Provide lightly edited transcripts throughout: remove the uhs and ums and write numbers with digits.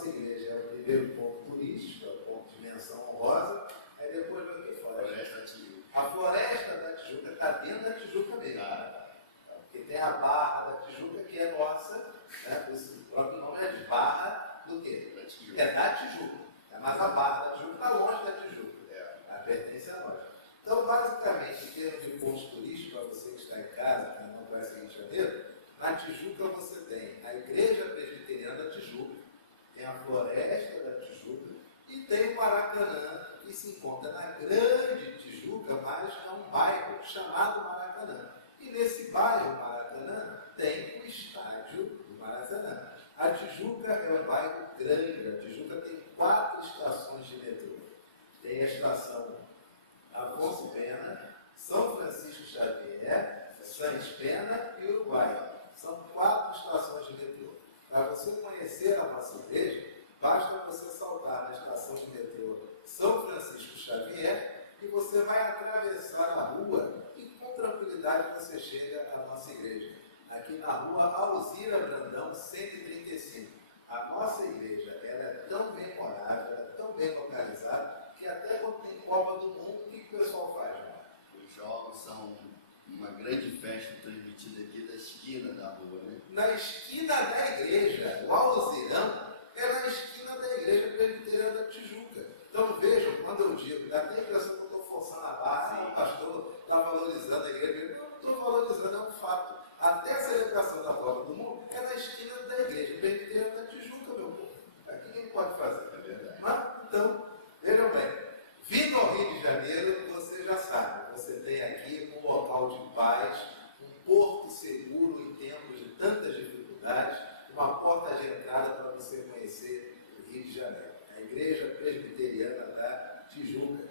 nossa igreja é o primeiro ponto turístico, é o ponto de menção honrosa, aí depois vai o que fora. Floresta da Tijuca. A Floresta da Tijuca está dentro da Tijuca mesmo. Porque tem a Barra da Tijuca, que é nossa, né? O próprio nome é de Barra do quê? Da Tijuca. É da Tijuca. Mas a Barra da Tijuca está longe da Tijuca. Ela pertence a nós. Então, basicamente, em termos de pontos turísticos, para você que está em casa, que não conhece Rio de Janeiro, na Tijuca você tem a Igreja Presbiteriana da Tijuca, tem a Floresta da Tijuca e tem o Maracanã, que se encontra na Grande Tijuca, mas é um bairro chamado Maracanã. E nesse bairro Maracanã tem o estádio do Maracanã. A Tijuca é um bairro grande, a Tijuca tem 4 estações de metrô. Tem a estação Afonso Pena, São Francisco Xavier, Sans Pena e Uruguai. São 4 estações de metrô. Para você conhecer a nossa igreja, basta você saltar na estação de metrô São Francisco Xavier e você vai atravessar a rua e com tranquilidade você chega à nossa igreja. Aqui na rua Alzira Brandão, 135. A nossa igreja ela é tão bem morada, ela é tão bem localizada, que até quando tem Copa do Mundo, o que o pessoal faz? Os jogos são uma grande festa transmitida aqui da esquina da rua, né? Na esquina da igreja, o Alzirão é na esquina da igreja presbiteriana da Tijuca. Então vejam, quando eu digo, dá até a impressão que eu estou forçando a barra, o pastor está valorizando a igreja. Eu não estou valorizando, é um fato. Até a celebração da Copa do Mundo é na esquina da igreja presbiteriana da Tijuca, meu povo. Aqui ninguém pode fazer, é verdade. Mas, então, vejam bem, vindo ao Rio de Janeiro, você já sabe, você tem aqui um local de paz, um porto seguro em tempos de tantas dificuldades, uma porta de entrada para você conhecer o Rio de Janeiro. A Igreja Presbiteriana da Tijuca.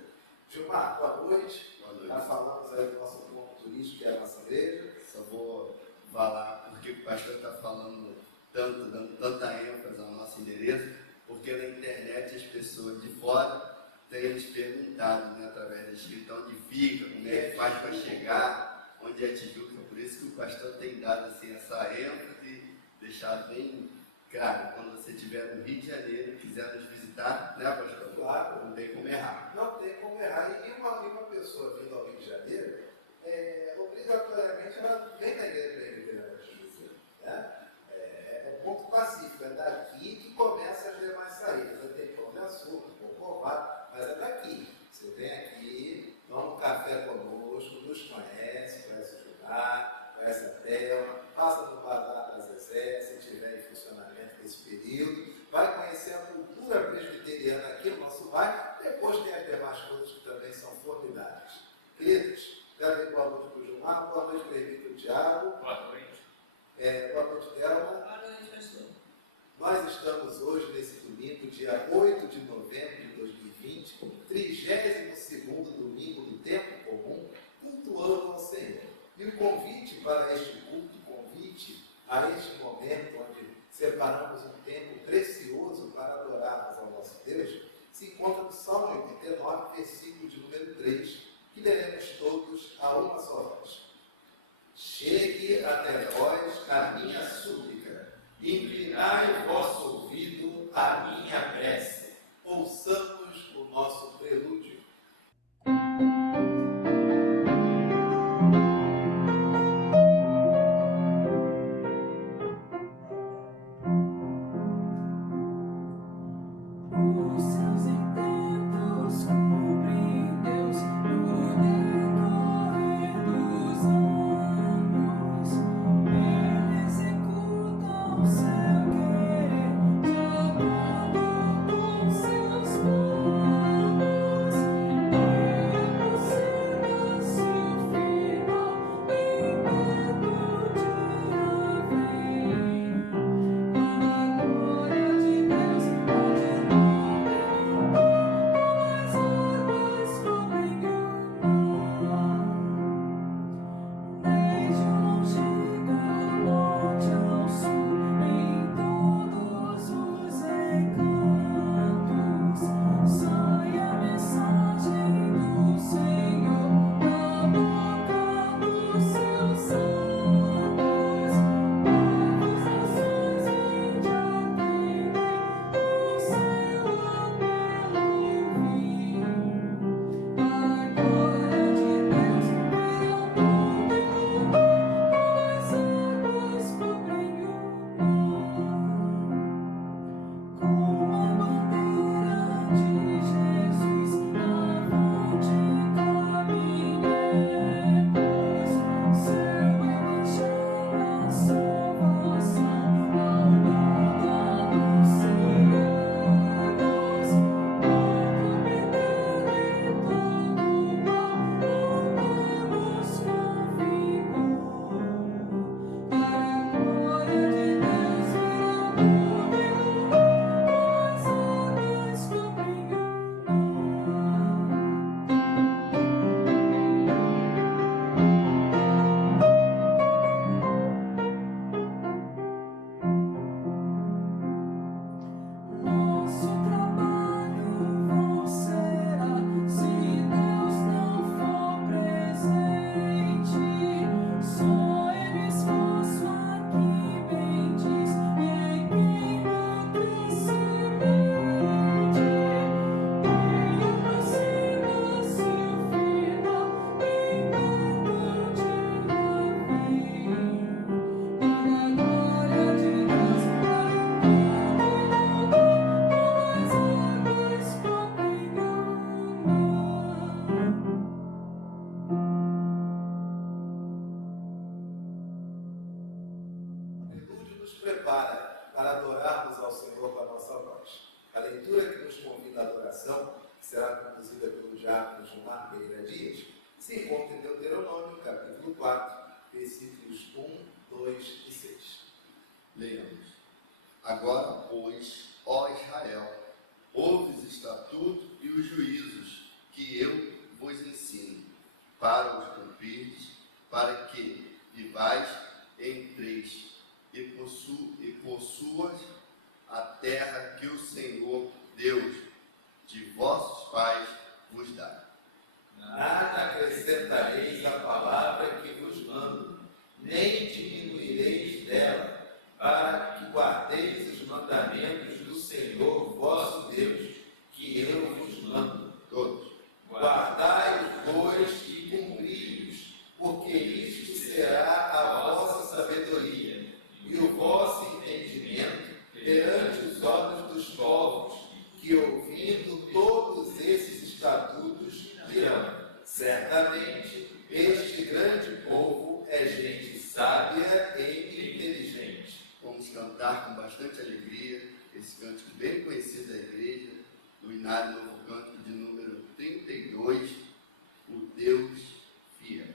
Gilmar, boa noite. Boa noite. Já falamos aí do nosso ponto turístico, que é a nossa igreja. Só vou falar porque o pastor está falando tanto, dando tanta ênfase ao nosso endereço, porque na internet as pessoas de fora têm nos perguntado, né, através da escrita, onde fica, como é que faz para chegar, onde é Tijuca. Por isso que o pastor tem dado assim, essa ênfase e deixado bem claro, quando você estiver no Rio de Janeiro e quiser nos visitar, né, pastor? Claro. Não tem como errar. Não tem como errar. E uma pessoa vindo ao Rio de Janeiro, obrigatoriamente ela vem da igreja presbiteriana da Tijuca, né? É ponto pacífico, é daqui que começa as demais saídas. Tem Pão de Açúcar, Corcovado, mas é daqui. Você vem aqui, toma um café conosco, nos conhece o Gilmar, conhece a Thelma, passa no Bazar da Zezé, se estiver em funcionamento nesse período, vai conhecer a cultura presbiteriana aqui no nosso bairro, depois tem as demais coisas que também são formidáveis. Queridos, quero dar boa noite para o Gilmar, boa noite, presbítero Tiago. Boa noite. Boa noite, Thelma. Boa noite, pastor. Nós estamos hoje, nesse domingo, dia 8 de novembro de 2020, 32º domingo do tempo comum, cultuando ao Senhor. E o convite para este culto, convite a este momento onde separamos um tempo precioso para adorarmos ao nosso Deus, se encontra no Salmo 89, versículo de número 3, que leremos todos a uma só voz. Chegue até vós a minha súplica, inclinai o vosso ouvido à minha prece. Ouçamos o nosso prelúdio. Os seus intentos cumprem Deus no decorrer dos anos. Ele executa o seu querer. adorar-nos ao Senhor com a nossa voz. A leitura que nos convida à adoração, que será conduzida pelo diácono Gilmar Pereira Dias, se encontra em Deuteronômio, capítulo 4, versículos 1, 2 e 6. Leiamos. Agora, pois, ó Israel, ouve os estatutos e os juízos que eu vos ensino, para os cumprirdes, para que vivais, entreis e possuas a terra que o Senhor, Deus de vossos pais, vos dá. Nada acrescentareis à palavra que vos mando, nem diminuireis dela, para que guardeis os mandamentos do Senhor vosso Deus, que eu vos mando. Todos. Guardai-os, pois, e cumpri-os, porque isto será a vossa sabedoria e o vosso entendimento perante os olhos dos povos, que ouvindo todos esses estatutos dirão: certamente este grande povo é gente sábia e inteligente. Vamos cantar com bastante alegria esse cântico bem conhecido da igreja, no Inário Novo Cântico de número 32, o Deus fiel.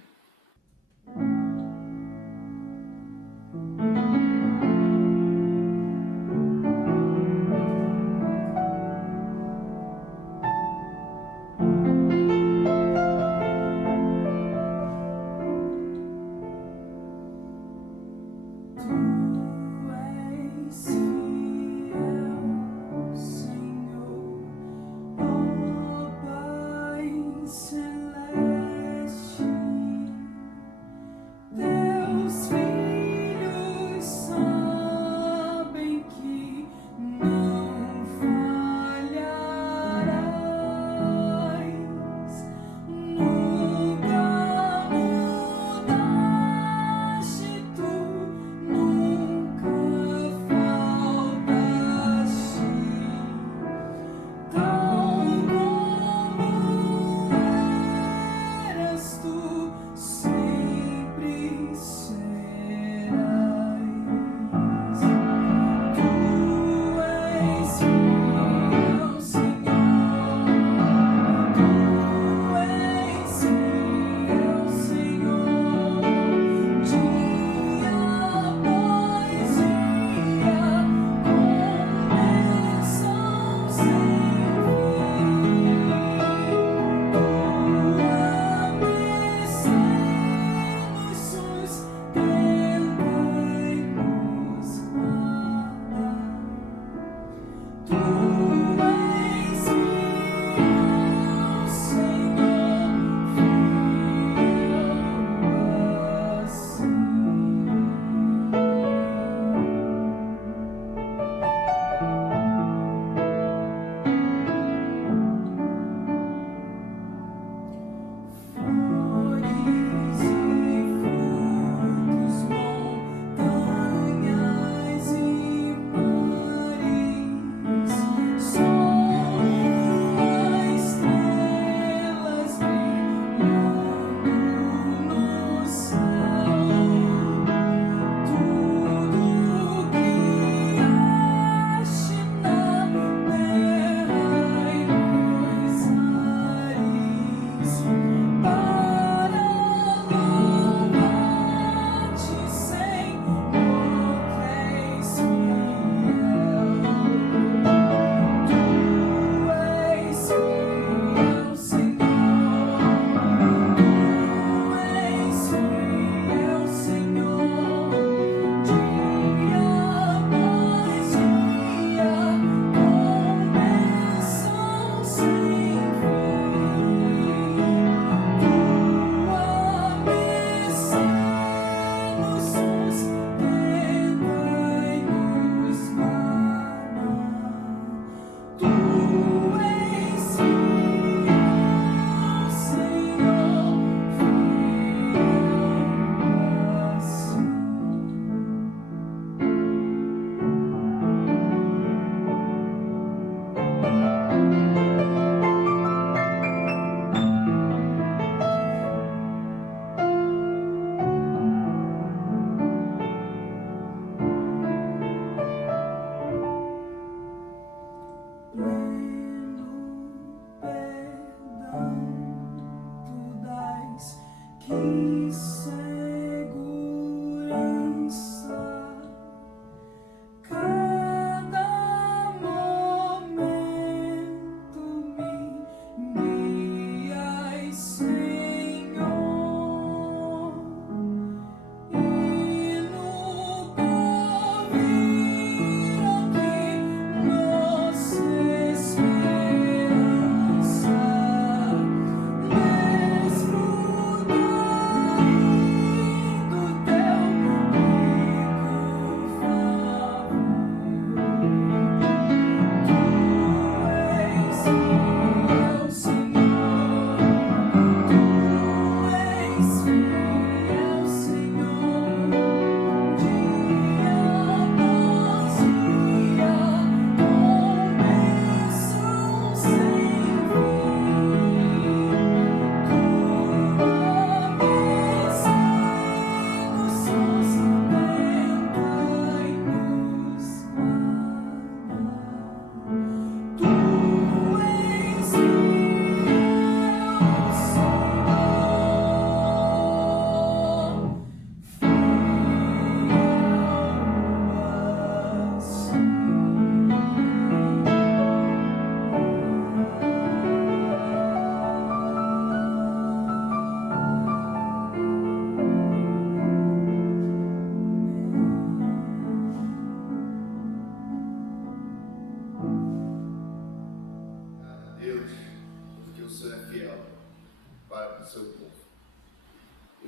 Senhor, ó Pai celeste.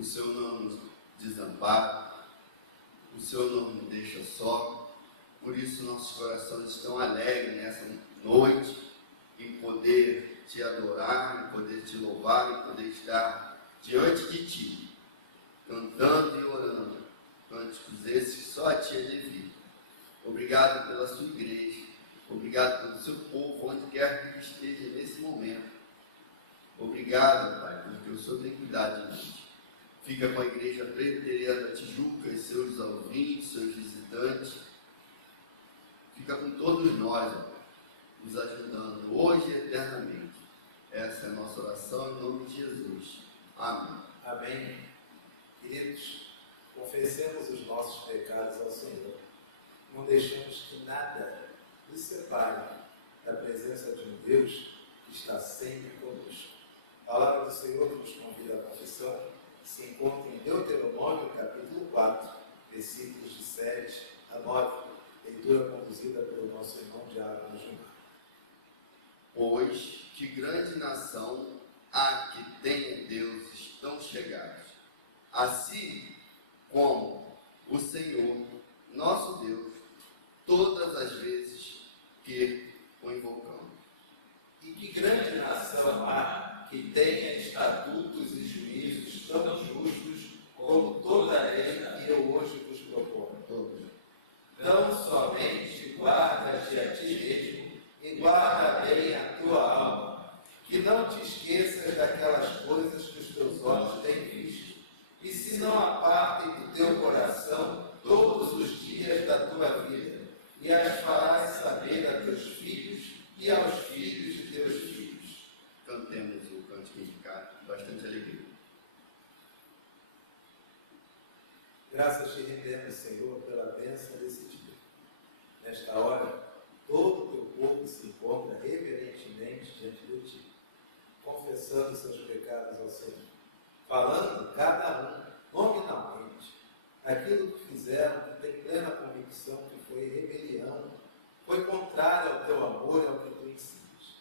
Senhor não nos desampara, o Senhor não nos deixa só. Por isso nossos corações estão alegres nessa noite, em poder te adorar, em poder te louvar, em poder estar diante de ti, cantando e orando, cânticos esses que só a ti é devido. Obrigado pela sua igreja, obrigado pelo seu povo, onde quer que esteja nesse momento. Obrigado, Pai, porque o Senhor tem cuidado de nós. Fica com a Igreja Presbiteriana da Tijuca e seus ouvintes, seus visitantes. Fica com todos nós, Pai, nos ajudando hoje e eternamente. Essa é a nossa oração em nome de Jesus. Amém. Amém. Queridos, confessemos os nossos pecados ao Senhor. Não deixemos que nada nos separe da presença de um Deus que está sempre conosco. A palavra do Senhor que nos convida à confissão se encontra em Deuteronômio, capítulo 4, versículos de 7 a 9. Leitura conduzida pelo nosso irmão Diácono Gilmar. Pois que grande nação há que tenha deuses tão chegados, assim como o Senhor, nosso Deus, todas as vezes que o invocamos. E que grande nação há que tenha estatutos e juízos tão justos como toda a lei que eu hoje vos proponho. Tão somente guarda-te a ti mesmo e guarda bem a tua alma, que não te esqueças daquelas coisas que os teus olhos têm visto, e se não apartem do teu coração todos os dias da tua vida, e as farás saber a teus filhos e aos filhos de teus filhos. Cantemos o cântico indicado, bastante alegria. Graças te rendemos, Senhor, pela bênção desse dia. Nesta hora, todo o teu corpo se encontra reverentemente diante de ti, confessando seus pecados ao Senhor, falando cada um, nominalmente, aquilo que fizeram, que tem plena convicção que foi rebelião, foi contrário ao teu amor e ao que tu ensinas.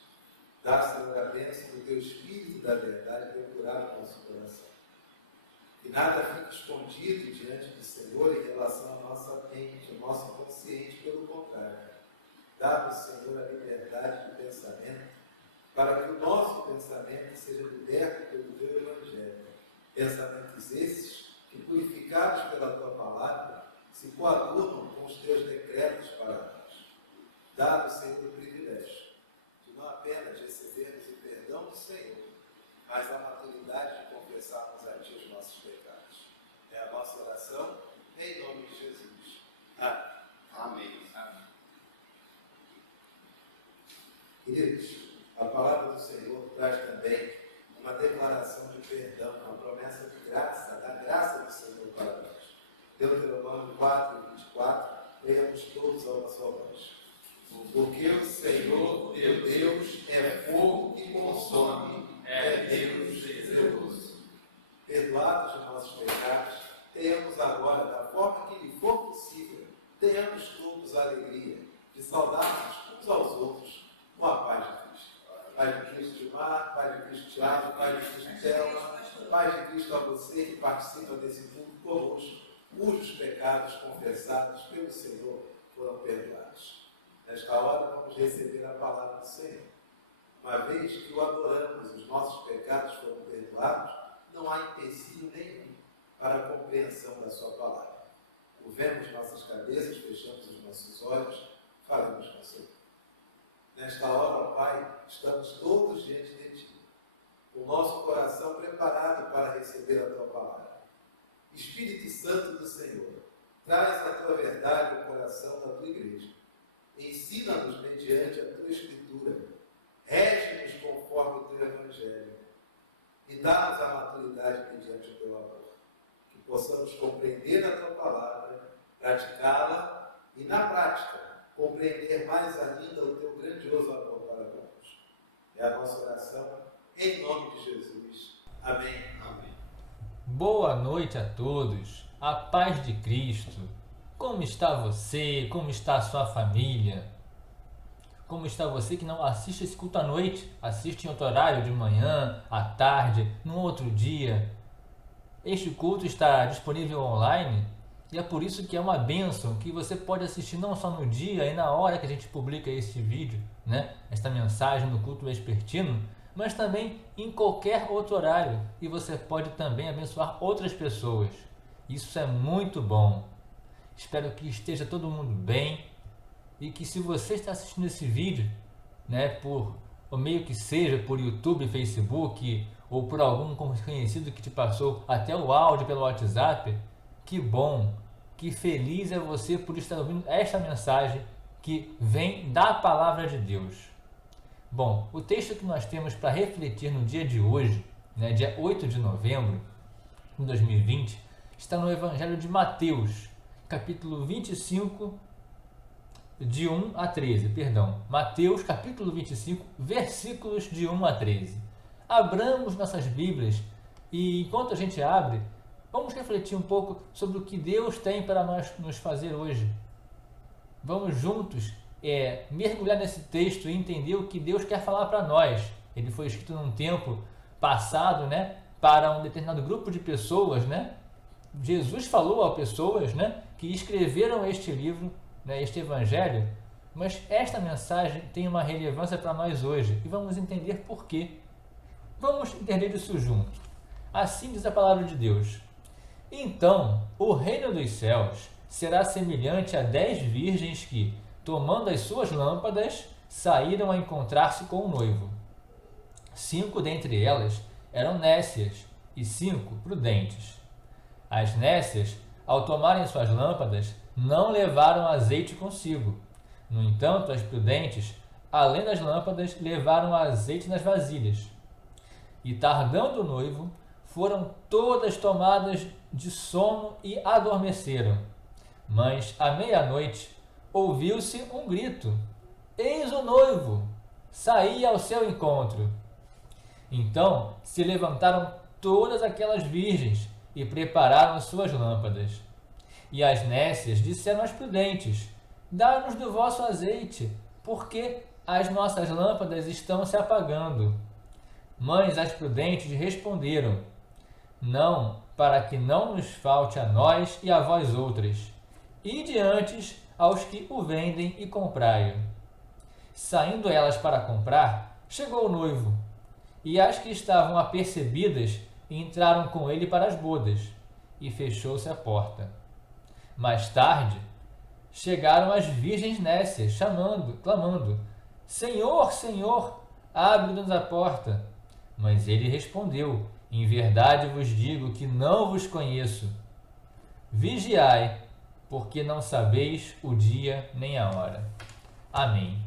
Dá, Senhor, a bênção do teu Espírito da verdade procurar o nosso coração. Que nada fique escondido diante do Senhor em relação à nossa mente, ao nosso consciente, pelo contrário. Dá-nos, Senhor, a liberdade de pensamento, para que o nosso pensamento seja liberto pelo teu Evangelho. Pensamentos esses que, purificados pela tua palavra, se coadunam com os teus decretos para nós. Dá-nos, Senhor, o privilégio de não apenas recebermos o perdão do Senhor, mas a maturidade de confessarmos a ti os nossos pecados. É a nossa oração, em nome de Jesus. Amém. Amém. Amém. Queridos, a palavra do Senhor traz também uma declaração de perdão, uma promessa de graça, da graça do Senhor para nós. Deuteronômio 4, 24, leiamos todos a sua voz. Porque o Senhor, teu Deus, é fogo que consome, é Deus zeloso. Perdoados os nossos pecados, tenhamos agora, da forma que lhe for possível, tenhamos todos a alegria de saudarmos uns aos outros com a paz de Cristo. Paz de Cristo Gilmar, paz de Cristo Tiago, paz de Cristo Thelma, paz de Cristo a você que participa desse culto conosco, cujos pecados confessados pelo Senhor foram perdoados. Nesta hora vamos receber a palavra do Senhor. Uma vez que o adoramos, os nossos pecados foram perdoados, não há empecilho nenhum para a compreensão da sua palavra. Curvemos nossas cabeças, fechamos os nossos olhos, falemos com o Senhor. Nesta hora, ó Pai, estamos todos diante de Ti, com o nosso coração preparado para receber a Tua palavra. Espírito Santo do Senhor, traz a Tua verdade ao coração da Tua igreja. Ensina-nos mediante a Tua Escritura, rege-nos conforme o Teu Evangelho e dá-nos a maturidade mediante o Teu amor. Que possamos compreender a Tua palavra, praticá-la e, na prática, compreender mais ainda o Teu grandioso amor para nós. É a nossa oração, em nome de Jesus. Amém. Amém. Boa noite a todos, a paz de Cristo. Como está você? Como está a sua família? Como está você que não assiste esse culto à noite? Assiste em outro horário, de manhã, à tarde, num outro dia. este culto está disponível online e é por isso que é uma bênção que você pode assistir não só no dia e na hora que a gente publica este vídeo, né? Esta mensagem no culto vespertino, mas também em qualquer outro horário, e você pode também abençoar outras pessoas. Isso é muito bom. Espero que esteja todo mundo bem e que, se você está assistindo esse vídeo, né, por o meio que seja, por YouTube, Facebook ou por algum conhecido que te passou até o áudio pelo WhatsApp, que bom, que feliz é você por estar ouvindo esta mensagem que vem da palavra de Deus. Bom, o texto que nós temos para refletir no dia de hoje, né, dia 8 de novembro de 2020, está no Evangelho de Mateus, capítulo 25, de 1 a 13, perdão. Mateus, capítulo 25, versículos de 1 a 13. Abramos nossas Bíblias e, enquanto a gente abre, vamos refletir um pouco sobre o que Deus tem para nós nos fazer hoje. Vamos juntos mergulhar nesse texto e entender o que Deus quer falar para nós. Ele foi escrito num tempo passado, né, para um determinado grupo de pessoas, né? Jesus falou a pessoas, né, que escreveram este livro, né, este evangelho, mas esta mensagem tem uma relevância para nós hoje e vamos entender por quê. Vamos entender isso juntos. Assim diz a palavra de Deus. Então, o reino dos céus será semelhante a 10 virgens que, tomando as suas lâmpadas, saíram a encontrar-se com o noivo. 5 dentre elas eram nécias e 5 prudentes. As nécias, ao tomarem suas lâmpadas, não levaram azeite consigo. No entanto, as prudentes, além das lâmpadas, levaram azeite nas vasilhas. E, tardando o noivo, foram todas tomadas de sono e adormeceram. Mas, à meia-noite, ouviu-se um grito: Eis o noivo! Saí ao seu encontro. Então se levantaram todas aquelas virgens e prepararam suas lâmpadas. E as nécias disseram às prudentes: Dá-nos do vosso azeite, porque as nossas lâmpadas estão se apagando. Mas as prudentes responderam: Não, para que não nos falte a nós e a vós outras. Ide antes aos que o vendem e comprai-o. Saindo elas para comprar, chegou o noivo, e as que estavam apercebidas entraram com ele para as bodas, e fechou-se a porta. Mais tarde, chegaram as virgens nécias, clamando: Senhor, Senhor, abre-nos a porta. Mas ele respondeu: Em verdade vos digo que não vos conheço. Vigiai, porque não sabeis o dia nem a hora. Amém.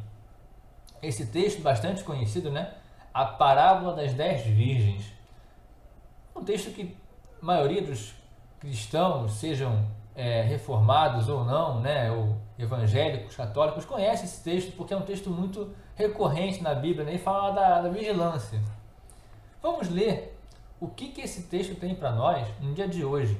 Esse texto bastante conhecido, né? A parábola das 10 virgens. Um texto que a maioria dos cristãos, sejam reformados ou não, né? Ou evangélicos, católicos, conhecem esse texto porque é um texto muito recorrente na Bíblia, né? E fala da vigilância. Vamos ler o que esse texto tem para nós no dia de hoje.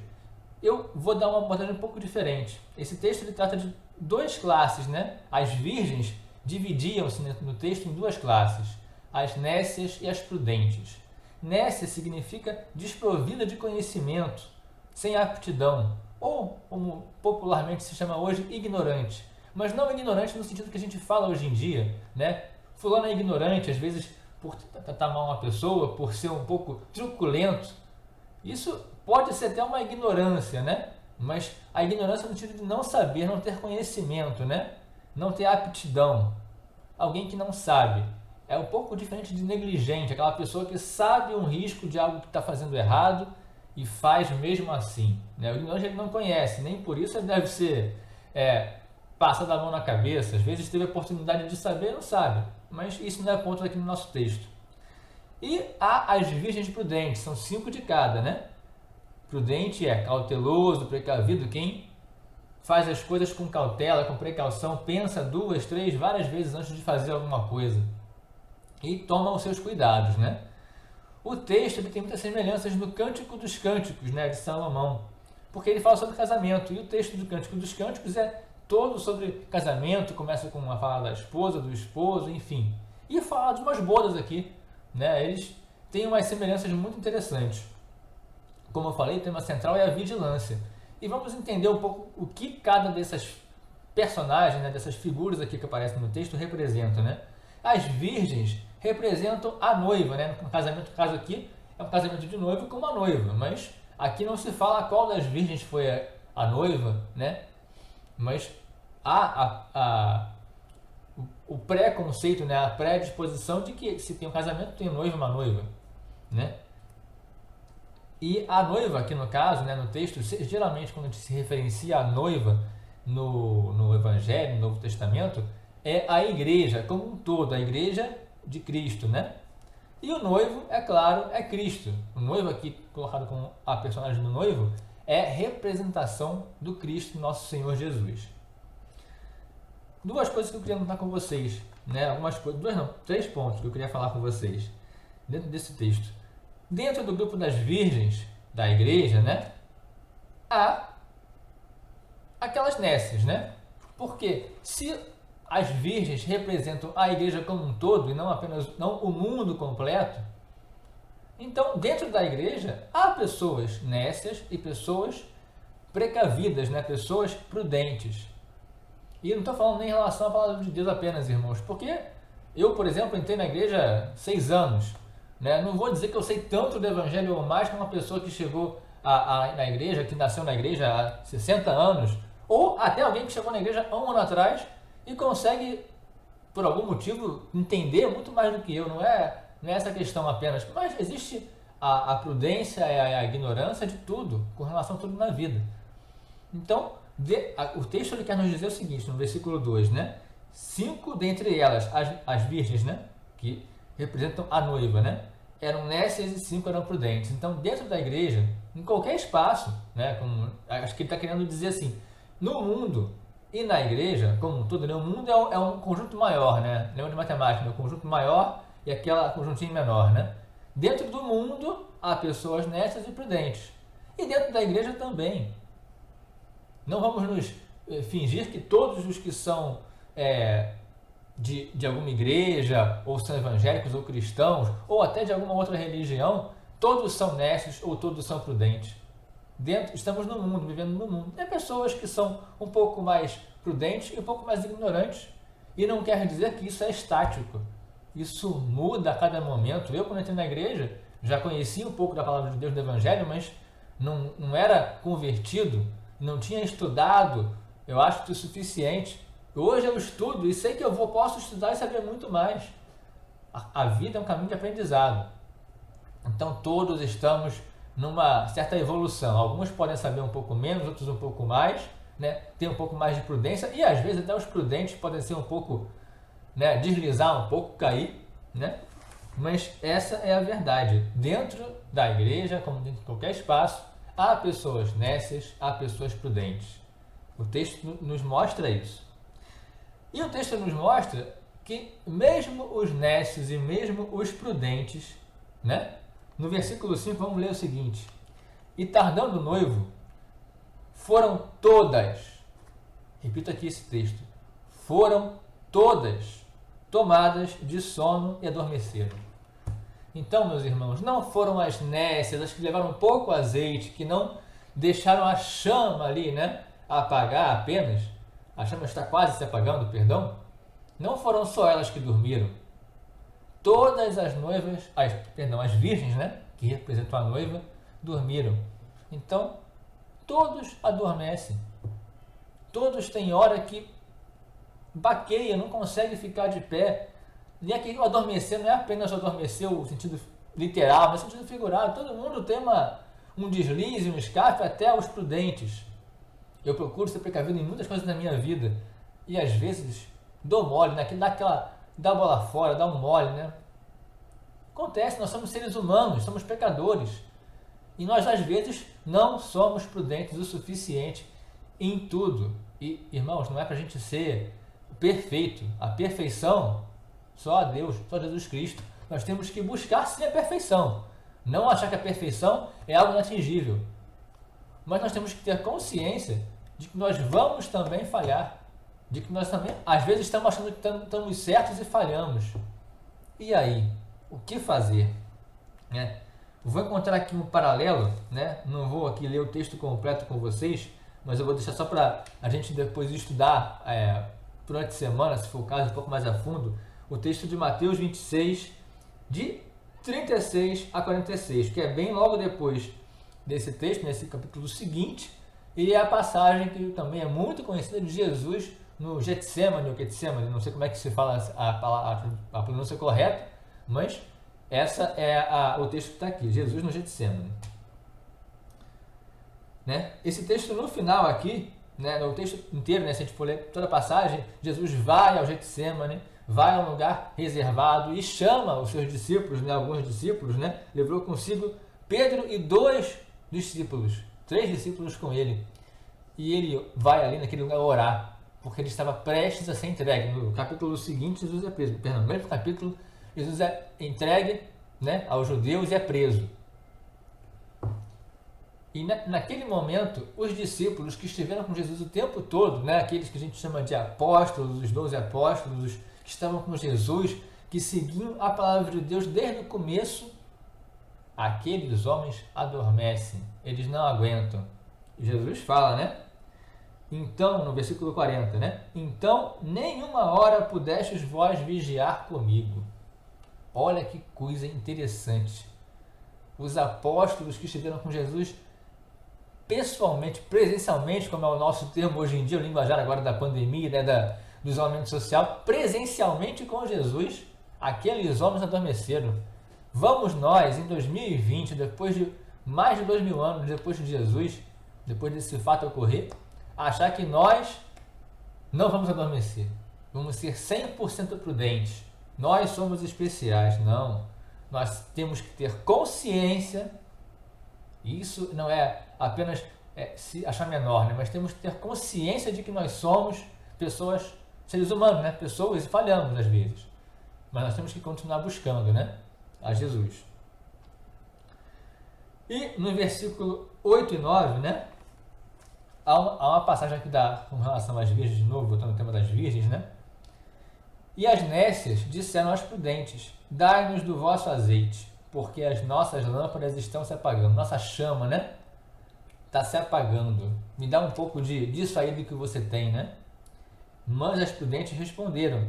Eu vou dar uma abordagem um pouco diferente. Esse texto ele trata de 2 classes, né? As virgens dividiam-se no texto em 2 classes: as nécias e as prudentes. Nécia significa desprovida de conhecimento, sem aptidão, ou, como popularmente se chama hoje, ignorante. Mas não ignorante no sentido que a gente fala hoje em dia, né? Fulano é ignorante, às vezes por tratar mal uma pessoa, por ser um pouco truculento. Isso pode ser até uma ignorância, né? Mas a ignorância no sentido de não saber, não ter conhecimento, né? Não ter aptidão. Alguém que não sabe. É um pouco diferente de negligente, aquela pessoa que sabe um risco de algo que está fazendo errado e faz mesmo assim, né? O ignorante ele não conhece, nem por isso ele deve ser passado a mão na cabeça. Às vezes teve a oportunidade de saber e não sabe. Mas isso não é ponto aqui no nosso texto. E há as virgens prudentes, são 5 de cada, né? Prudente é cauteloso, precavido, quem faz as coisas com cautela, com precaução, pensa 2, 3, várias vezes antes de fazer alguma coisa. E toma os seus cuidados, né? O texto ele tem muitas semelhanças no Cântico dos Cânticos, né, de Salomão, porque ele fala sobre casamento. E o texto do Cântico dos Cânticos é todo sobre casamento, começa com uma fala da esposa, do esposo, enfim. E fala de umas bodas aqui, né? Eles têm umas semelhanças muito interessantes. como eu falei, o tema central é a vigilância. E vamos entender um pouco o que cada dessas personagens, né, dessas figuras aqui que aparecem no texto representam, né? As virgens representam a noiva, né? No casamento, no caso aqui, é um casamento de noivo com uma noiva, mas aqui não se fala qual das virgens foi a noiva, né? Mas há o pré-conceito, né? A pré-disposição de que se tem um casamento, tem um noivo e uma noiva, né? E a noiva, aqui no caso, né, no texto, geralmente quando a gente se referencia à noiva no Evangelho, no Novo Testamento, é a igreja como um todo, a igreja de Cristo, né? E o noivo, é claro, é Cristo. O noivo aqui, colocado como a personagem do noivo, é representação do Cristo, nosso Senhor Jesus. Duas coisas que eu queria notar com vocês, né? Algumas coisas, três pontos que eu queria falar com vocês dentro desse texto. Dentro do grupo das virgens da igreja, né? Há aquelas nécias, né? Porque se as virgens representam a igreja como um todo e não apenas o mundo completo, então dentro da igreja há pessoas nécias e pessoas precavidas, né? Pessoas prudentes. E não estou falando nem em relação à palavra de Deus apenas, irmãos, porque eu, por exemplo, entrei na igreja há 6 anos, né? Não vou dizer que eu sei tanto do evangelho ou mais que uma pessoa que chegou na igreja, que nasceu na igreja há 60 anos, ou até alguém que chegou na igreja há 1 ano atrás e consegue, por algum motivo, entender muito mais do que eu. Não é essa questão apenas, mas existe a prudência e a ignorância de tudo, com relação a tudo na vida. Então, o texto ele quer nos dizer o seguinte, no versículo 2, né? 5 dentre elas, as virgens, né? Que representam a noiva, né? Eram nécias e 5 eram prudentes. Então, dentro da igreja, em qualquer espaço, né? Acho que ele está querendo dizer assim, no mundo e na igreja, como um todo, né? O mundo é um conjunto maior, né? Lembra de matemática, né? O conjunto maior e aquela conjuntinho menor, né? Dentro do mundo, há pessoas nécias e prudentes. E dentro da igreja também. Não vamos nos fingir que todos os que são de alguma igreja, ou são evangélicos ou cristãos, ou até de alguma outra religião, todos são nécios ou todos são prudentes. Estamos no mundo, vivendo no mundo. Tem pessoas que são um pouco mais prudentes e um pouco mais ignorantes. E não quer dizer que isso é estático. Isso muda a cada momento. Eu, quando entrei na igreja, já conhecia um pouco da palavra de Deus, do evangelho, mas não era convertido, não tinha estudado, eu acho que o suficiente. Hoje eu estudo e sei que posso estudar e saber muito mais. A vida é um caminho de aprendizado. Então todos estamos numa certa evolução. Alguns podem saber um pouco menos, outros um pouco mais, né? Ter um pouco mais de prudência e às vezes até os prudentes podem ser um pouco, né? Deslizar um pouco, cair, né? Mas essa é a verdade. Dentro da igreja, como dentro de qualquer espaço, há pessoas nécias, há pessoas prudentes. O texto nos mostra isso. E o texto nos mostra que mesmo os nécios e mesmo os prudentes, né? No versículo 5 vamos ler o seguinte: e tardando o noivo, foram todas, repito aqui esse texto, foram todas tomadas de sono e adormeceram. Então, meus irmãos, não foram as nécias, as que levaram pouco azeite, que não deixaram a chama ali, né, apagar apenas, a chama está quase se apagando, perdão, não foram só elas que dormiram. Todas as noivas, as virgens, né, que representam a noiva, dormiram. Então, todos adormecem. Todos têm hora que baqueia, não consegue ficar de pé. E aqui o adormecer não é apenas adormecer o sentido literal, mas o sentido figurado. Todo mundo tem um deslize, um escape, até os prudentes. Eu procuro ser precavido em muitas coisas na minha vida. E às vezes dou mole, né? Dá bola fora, dá um mole, né? Acontece, nós somos seres humanos, somos pecadores. E nós às vezes não somos prudentes o suficiente em tudo. E, irmãos, não é para a gente ser perfeito. A perfeição, só a Deus, só Jesus Cristo. Nós temos que buscar sim a perfeição. Não achar que a perfeição é algo inatingível. Mas nós temos que ter consciência de que nós vamos também falhar. De que nós também, às vezes, estamos achando que estamos certos e falhamos. E aí? O que fazer? Vou encontrar aqui um paralelo, né? Não vou aqui ler o texto completo com vocês, mas eu vou deixar só para a gente depois estudar durante a semana, se for o caso, um pouco mais a fundo, o texto de Mateus 26, de 36 a 46, que é bem logo depois desse texto, nesse capítulo seguinte, e é a passagem que também é muito conhecida de Jesus no Getsemane, ou Getsemane, não sei como é que se fala a pronúncia correta, mas essa é o texto que está aqui, Jesus no Getsemane. Né? Esse texto no final aqui, né, no texto inteiro, né, se a gente for ler toda a passagem, Jesus vai ao Getsemane, vai a um lugar reservado e chama os seus discípulos, né, alguns discípulos, né, levou consigo Pedro e 2 discípulos, 3 discípulos com ele. E ele vai ali naquele lugar orar, porque ele estava prestes a ser entregue. No capítulo seguinte, Jesus é preso. Perdão, no mesmo capítulo, Jesus é entregue, né, aos judeus e é preso. E naquele momento, os discípulos que estiveram com Jesus o tempo todo, né, aqueles que a gente chama de apóstolos, os 12 apóstolos, que estavam com Jesus, que seguiam a palavra de Deus desde o começo, aqueles homens adormecem, eles não aguentam. E Jesus fala, né? Então, no versículo 40, né? Então, nenhuma hora pudestes vós vigiar comigo. Olha que coisa interessante. Os apóstolos que estiveram com Jesus pessoalmente, presencialmente, como é o nosso termo hoje em dia, o linguajar agora da pandemia, né, do isolamento social, presencialmente com Jesus, aqueles homens adormeceram. Vamos nós, em 2020, depois de mais de 2000 anos depois de Jesus, depois desse fato ocorrer, achar que nós não vamos adormecer. Vamos ser 100% prudentes. Nós somos especiais. Não. Nós temos que ter consciência. Isso não é apenas se achar menor, né? Mas temos que ter consciência de que nós somos pessoas, seres humanos, né? Pessoas e falhamos às vezes. Mas nós temos que continuar buscando, né, a Jesus. E no versículo 8 e 9, né, há uma passagem aqui com relação às virgens, de novo, voltando ao tema das virgens, né? E as nécias disseram aos prudentes: dai-nos do vosso azeite, porque as nossas lâmpadas estão se apagando. Nossa chama, né? Está se apagando. Me dá um pouco disso aí do que você tem, né? Mas as prudentes responderam: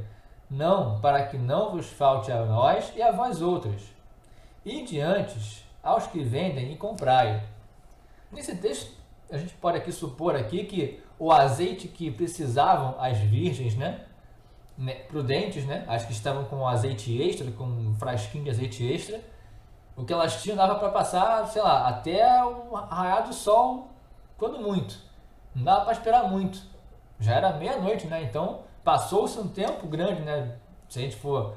não, para que não vos falte a nós e a vós outros. E diante aos que vendem e comprai. Nesse texto, a gente pode aqui supor aqui que o azeite que precisavam as virgens, né, prudentes, né, as que estavam com azeite extra, com um frasquinho de azeite extra, o que elas tinham dava para passar, sei lá, até o raiar do sol, quando muito. Não dava para esperar muito. Já era meia-noite, né? Então passou-se um tempo grande, né? Se a gente for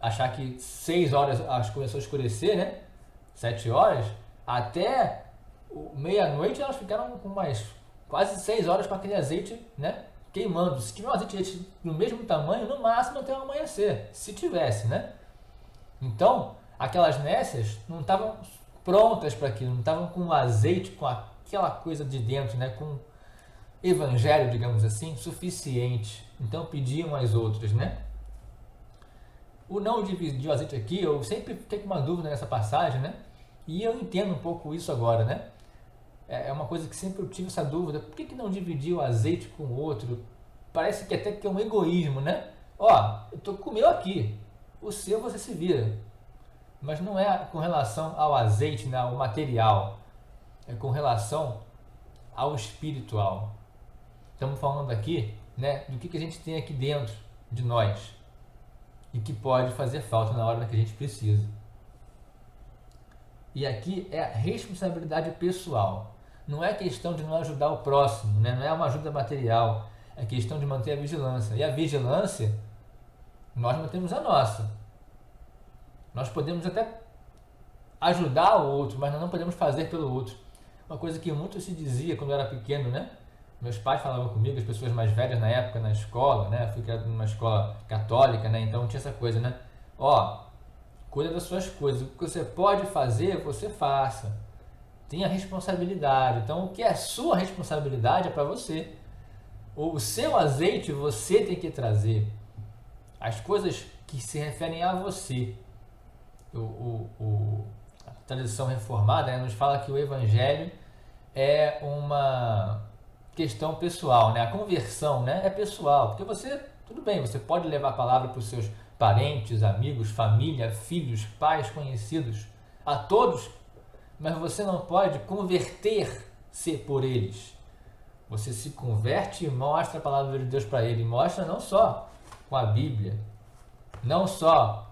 achar que 6 horas começou a escurecer, né? 7 horas, até meia-noite elas ficaram com mais quase 6 horas com aquele azeite, né, queimando. Se tiver um azeite do mesmo tamanho, no máximo até o amanhecer, se tivesse, né? Então, aquelas nécias não estavam prontas para aquilo, não estavam com azeite, com aquela coisa de dentro, né, com evangelho, digamos assim, suficiente. Então pediam às outras, né? O não dividir o azeite aqui, eu sempre fiquei com uma dúvida nessa passagem, né? E eu entendo um pouco isso agora, né? É uma coisa que sempre eu tive essa dúvida. Por que não dividir o azeite com o outro? Parece que até que é um egoísmo, né? Ó, eu tô com o meu aqui, o seu você se vira. Mas não é com relação ao azeite, né, ao material. É com relação ao espiritual. Estamos falando aqui, né, do que a gente tem aqui dentro de nós e que pode fazer falta na hora que a gente precisa. E aqui é a responsabilidade pessoal. Não é questão de não ajudar o próximo, né? Não é uma ajuda material. É questão de manter a vigilância. E a vigilância, nós mantemos a nossa. Nós podemos até ajudar o outro, mas nós não podemos fazer pelo outro. Uma coisa que muito se dizia quando eu era pequeno, né? Meus pais falavam comigo, as pessoas mais velhas na época, na escola, né? Fui criado numa escola católica, né? Então tinha essa coisa, né? Ó, cuida das suas coisas. O que você pode fazer, você faça. Tenha responsabilidade. Então, o que é sua responsabilidade é para você. O seu azeite você tem que trazer. As coisas que se referem a você. tradição reformada, né, nos fala que o evangelho é uma questão pessoal, né? A conversão, né, é pessoal, porque você, tudo bem, você pode levar a palavra para os seus parentes, amigos, família, filhos, pais, conhecidos, a todos, mas você não pode converter-se por eles. Você se converte e mostra a palavra de Deus para ele, mostra não só com a Bíblia, não só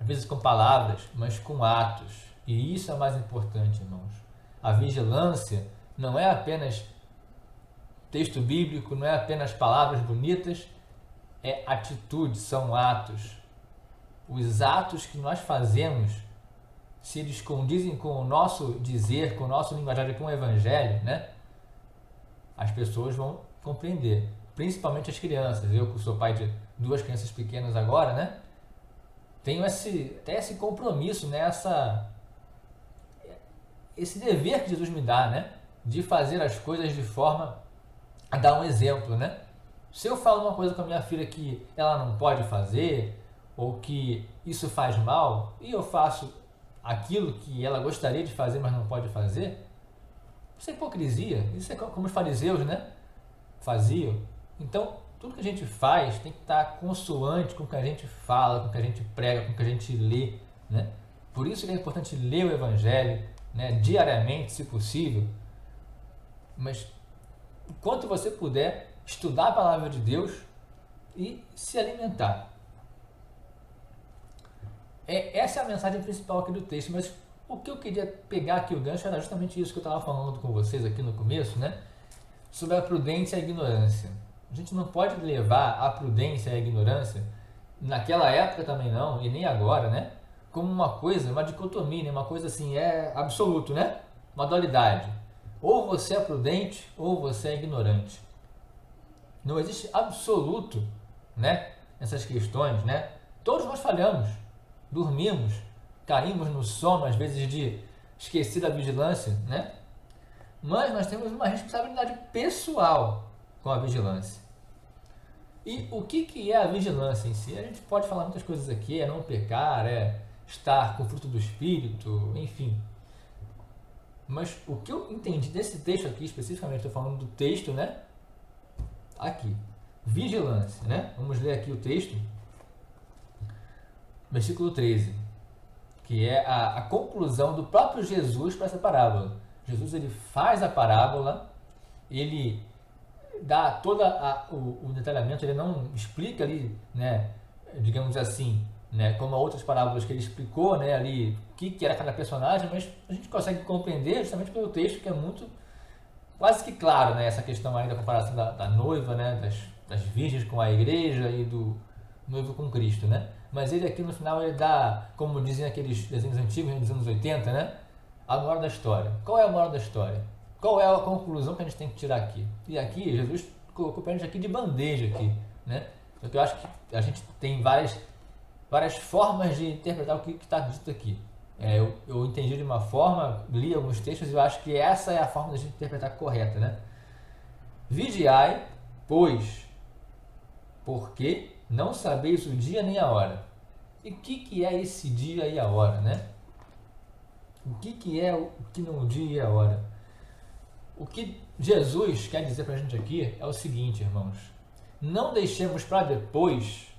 às vezes com palavras, mas com atos. E isso é mais importante, irmãos. A vigilância não é apenas texto bíblico, não é apenas palavras bonitas, é atitude, são atos. Os atos que nós fazemos, se eles condizem com o nosso dizer, com o nosso linguajar, com o evangelho, né? As pessoas vão compreender, principalmente as crianças. Eu, que sou pai de 2 crianças pequenas agora, né? Tenho até esse compromisso, né? Esse dever que Jesus me dá, né? De fazer as coisas de forma a dar um exemplo, né? Se eu falo uma coisa com a minha filha que ela não pode fazer, ou que isso faz mal, e eu faço aquilo que ela gostaria de fazer, mas não pode fazer, isso é hipocrisia. Isso é como os fariseus, né? Faziam. Então, tudo que a gente faz tem que estar consoante com o que a gente fala, com o que a gente prega, com o que a gente lê, né? Por isso que é importante ler o Evangelho, né? Diariamente, se possível. Mas, enquanto você puder, estudar a Palavra de Deus e se alimentar. Essa é a mensagem principal aqui do texto, mas o que eu queria pegar aqui o gancho era justamente isso que eu estava falando com vocês aqui no começo, né? Sobre a prudência e a ignorância. A gente não pode levar a prudência e a ignorância, naquela época também não, e nem agora, né? Como uma coisa, uma dicotomia, né? Uma coisa assim, é absoluto, né? Uma dualidade. Ou você é prudente, ou você é ignorante. Não existe absoluto, né? Nessas questões, né? Todos nós falhamos, dormimos, caímos no sono, às vezes de esquecer da vigilância, né? Mas nós temos uma responsabilidade pessoal com a vigilância. E o que é a vigilância em si? A gente pode falar muitas coisas aqui, é não pecar, é estar com o fruto do Espírito, enfim. Mas o que eu entendi desse texto aqui, especificamente, estou falando do texto, né? Aqui, vigilância, né? Vamos ler aqui o texto, versículo 13, que é a conclusão do próprio Jesus para essa parábola. Jesus, ele faz a parábola, ele dá todo o detalhamento, ele não explica ali, né, digamos assim, né, como outras parábolas que ele explicou, né, ali o que era cada personagem, mas a gente consegue compreender justamente pelo texto, que é muito, quase que claro, né, essa questão aí da comparação da noiva, né, das virgens com a igreja e do noivo com Cristo, né? Mas ele aqui no final ele dá, como dizem aqueles desenhos antigos dos anos 80, né? A moral da história. Qual é a moral da história? Qual é a conclusão que a gente tem que tirar aqui? E aqui, Jesus colocou para a gente aqui de bandeja aqui, né? Porque eu acho que a gente tem várias formas de interpretar o que está dito aqui. Eu entendi de uma forma, li alguns textos e eu acho que essa é a forma da gente interpretar correta, né? Vigiai, pois, porque não sabeis o dia nem a hora. E o que é esse dia e a hora, né? O que é o que não dia e a hora? O que Jesus quer dizer para a gente aqui é o seguinte, irmãos. Não deixemos para depois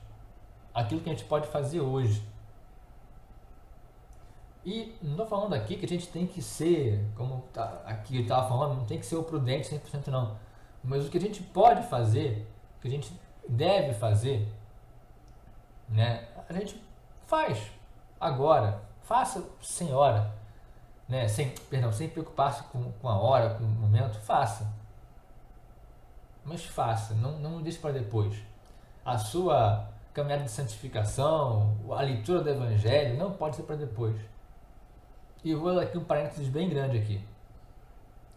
aquilo que a gente pode fazer hoje. E não estou falando aqui que a gente tem que ser, como aqui eu estava falando, não tem que ser o prudente 100% não. Mas o que a gente pode fazer, o que a gente deve fazer, né? A gente faz agora, faça sem hora, né? Sem preocupar-se com a hora, com o momento, faça. Mas faça, não deixe para depois. A sua caminhada de santificação, a leitura do Evangelho não pode ser para depois. E eu vou dar aqui um parênteses bem grande aqui.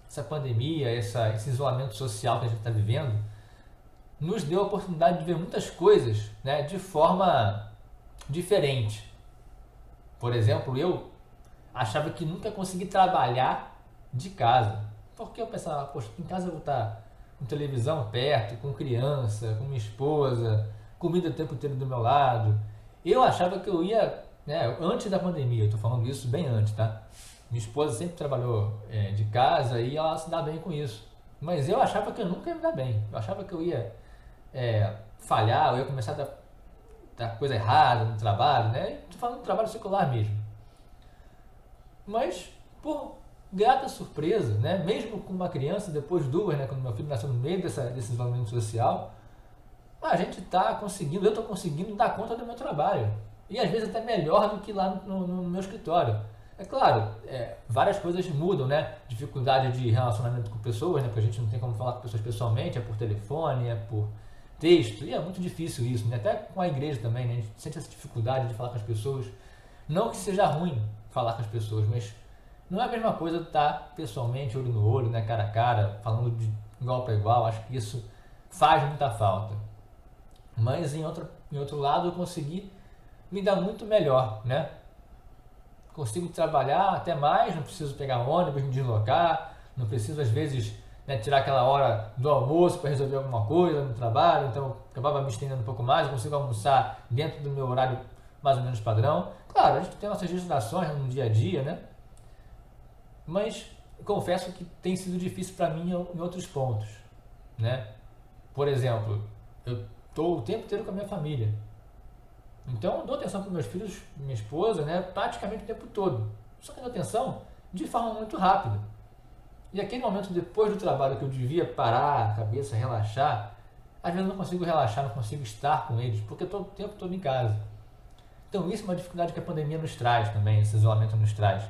Essa pandemia, esse isolamento social que a gente está vivendo, nos deu a oportunidade de ver muitas coisas, né, de forma diferente. Por exemplo, eu achava que nunca consegui trabalhar de casa. Porque eu pensava, poxa, em casa eu vou estar com televisão perto, com criança, com minha esposa, comida o tempo inteiro do meu lado. Eu achava que eu ia né, antes da pandemia, eu estou falando isso bem antes, tá? Minha esposa sempre trabalhou de casa e ela se dá bem com isso. Mas eu achava que eu nunca ia me dar bem. Eu achava que eu ia falhar, eu ia começar a dar coisa errada no trabalho, né? Estou falando de trabalho secular mesmo. Mas, por grata surpresa, né? Mesmo com uma criança, depois duas, né? Quando meu filho nasceu no meio desse isolamento social, a gente está conseguindo, eu estou conseguindo dar conta do meu trabalho. E às vezes até melhor do que lá no meu escritório. É claro, várias coisas mudam, né? Dificuldade de relacionamento com pessoas, né? Porque a gente não tem como falar com pessoas pessoalmente, é por telefone, é por texto, e é muito difícil isso, né? Até com a igreja também, né? A gente sente essa dificuldade de falar com as pessoas. Não que seja ruim falar com as pessoas, mas não é a mesma coisa estar pessoalmente, olho no olho, né? Cara a cara, falando de igual para igual. Acho que isso faz muita falta. Mas em outro lado eu consegui me dar muito melhor, né? Consigo trabalhar até mais, não preciso pegar ônibus, me deslocar, não preciso às vezes, né, tirar aquela hora do almoço para resolver alguma coisa no trabalho, então acabava me estendendo um pouco mais, eu consigo almoçar dentro do meu horário mais ou menos padrão. Claro, a gente tem nossas distrações no dia a dia, né? Mas confesso que tem sido difícil para mim em outros pontos, né? Por exemplo, eu estou o tempo inteiro com a minha família. Então, eu dou atenção para meus filhos, minha esposa, né, praticamente o tempo todo. Só que eu dou atenção de forma muito rápida. E aquele momento depois do trabalho que eu devia parar a cabeça, relaxar, às vezes eu não consigo relaxar, não consigo estar com eles, porque eu estou o tempo todo em casa. Então, isso é uma dificuldade que a pandemia nos traz também, esse isolamento nos traz.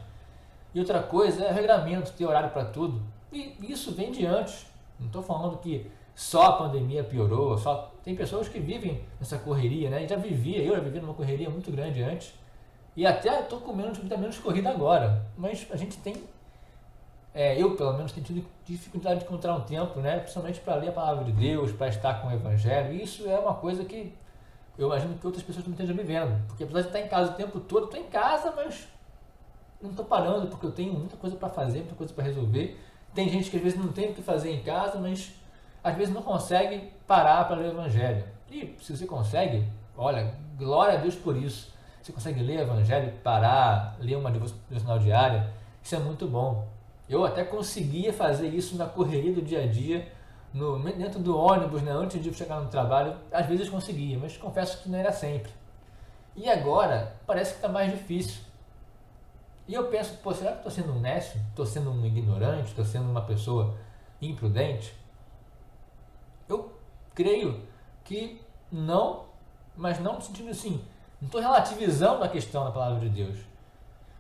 E outra coisa é regramento, ter horário para tudo. E isso vem de antes. Não estou falando que só a pandemia piorou, tem pessoas que vivem nessa correria, né? Eu já vivia numa correria muito grande antes, e até estou com menos corrida agora, mas a gente tem, eu pelo menos tenho tido dificuldade de encontrar um tempo, né? Principalmente para ler a palavra de Deus, para estar com o Evangelho, e isso é uma coisa que eu imagino que outras pessoas não estejam vivendo, porque apesar de estar em casa o tempo todo, estou em casa, mas não estou parando, porque eu tenho muita coisa para fazer, muita coisa para resolver. Tem gente que às vezes não tem o que fazer em casa, mas às vezes não consegue parar para ler o Evangelho. E se você consegue, olha, glória a Deus por isso. Você consegue ler o Evangelho, parar, ler uma devocional diária, isso é muito bom. Eu até conseguia fazer isso na correria do dia a dia, dentro do ônibus, né, antes de chegar no trabalho. Às vezes conseguia, mas confesso que não era sempre. E agora parece que está mais difícil. E eu penso, será que estou sendo um nécio? Estou sendo um ignorante? Estou sendo uma pessoa imprudente? Eu creio que não, mas não no sentido assim, não estou relativizando a questão da palavra de Deus.